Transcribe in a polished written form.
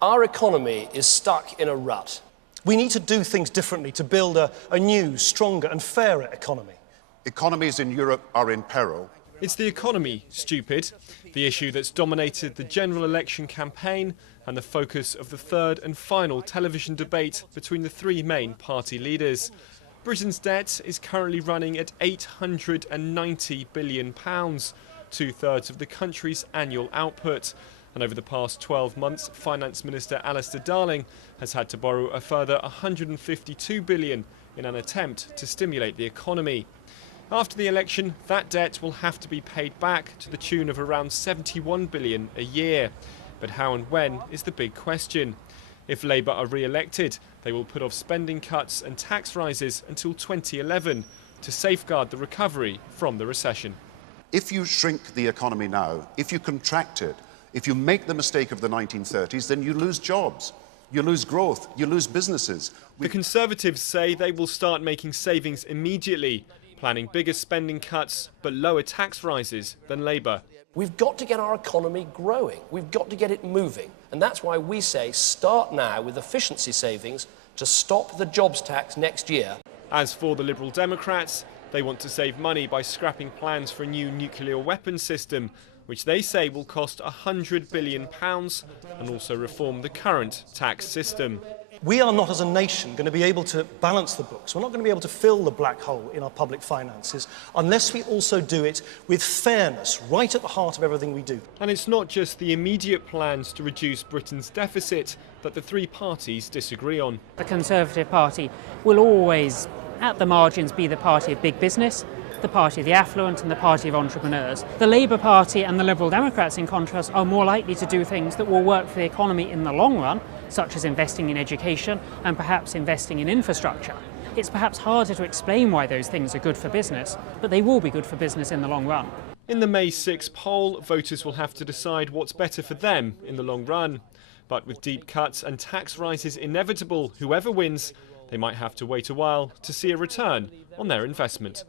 Our economy is stuck in a rut. We need to do things differently to build a new, stronger and fairer economy. Economies in Europe are in peril. It's the economy, stupid, the issue that's dominated the general election campaign and the focus of the third and final television debate between the three main party leaders. Britain's debt is currently running at £890 billion, two-thirds of the country's annual output. And over the past 12 months, Finance Minister Alistair Darling has had to borrow a further £152 billion in an attempt to stimulate the economy. After the election, that debt will have to be paid back to the tune of around £71 billion a year. But how and when is the big question. If Labour are re-elected, they will put off spending cuts and tax rises until 2011 to safeguard the recovery from the recession. If you shrink the economy now, if you contract it, if you make the mistake of the 1930s, then you lose jobs, you lose growth, you lose businesses. The Conservatives say they will start making savings immediately, planning bigger spending cuts but lower tax rises than Labour. We've got to get our economy growing. We've got to get it moving. And that's why we say start now with efficiency savings to stop the jobs tax next year. As for the Liberal Democrats, they want to save money by scrapping plans for a new nuclear weapons system, which they say will cost £100 billion, and also reform the current tax system. We are not, as a nation, going to be able to balance the books. We're not going to be able to fill the black hole in our public finances unless we also do it with fairness right at the heart of everything we do. And it's not just the immediate plans to reduce Britain's deficit that the three parties disagree on. The Conservative Party will always, at the margins, be the party of big business, the party of the affluent and the party of entrepreneurs. The Labour Party and the Liberal Democrats, in contrast, are more likely to do things that will work for the economy in the long run, such as investing in education and perhaps investing in infrastructure. It's perhaps harder to explain why those things are good for business, but they will be good for business in the long run. In the May 6 poll, voters will have to decide what's better for them in the long run. But with deep cuts and tax rises inevitable, whoever wins, they might have to wait a while to see a return on their investment.